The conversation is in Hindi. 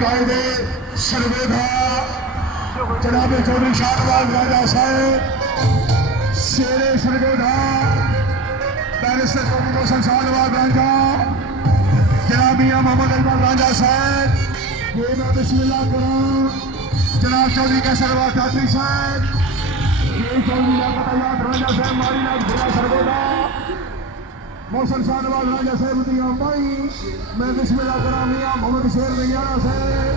कायदे सर्वेधा जनाब चौधरी शाहनवाज राजा साहेब शेरे सर्वेधा बैरिस्टर चौधरी मोहसन शाहनवाज राजा जनाब मियां मोहम्मद अकबर राजा साहब ये मैं बिस्मिल्लाह करां जनाब चौधरी कैसरवाज ठाकरी साहब ये चौधरी लापतायात राजा साहब मारी नाथ जिला सर्वेधा मोहसन शाहनवाज राजा साहब मैं बिस्मिल्लाह करां मियां मोहम्मद शेर रैयाना साहब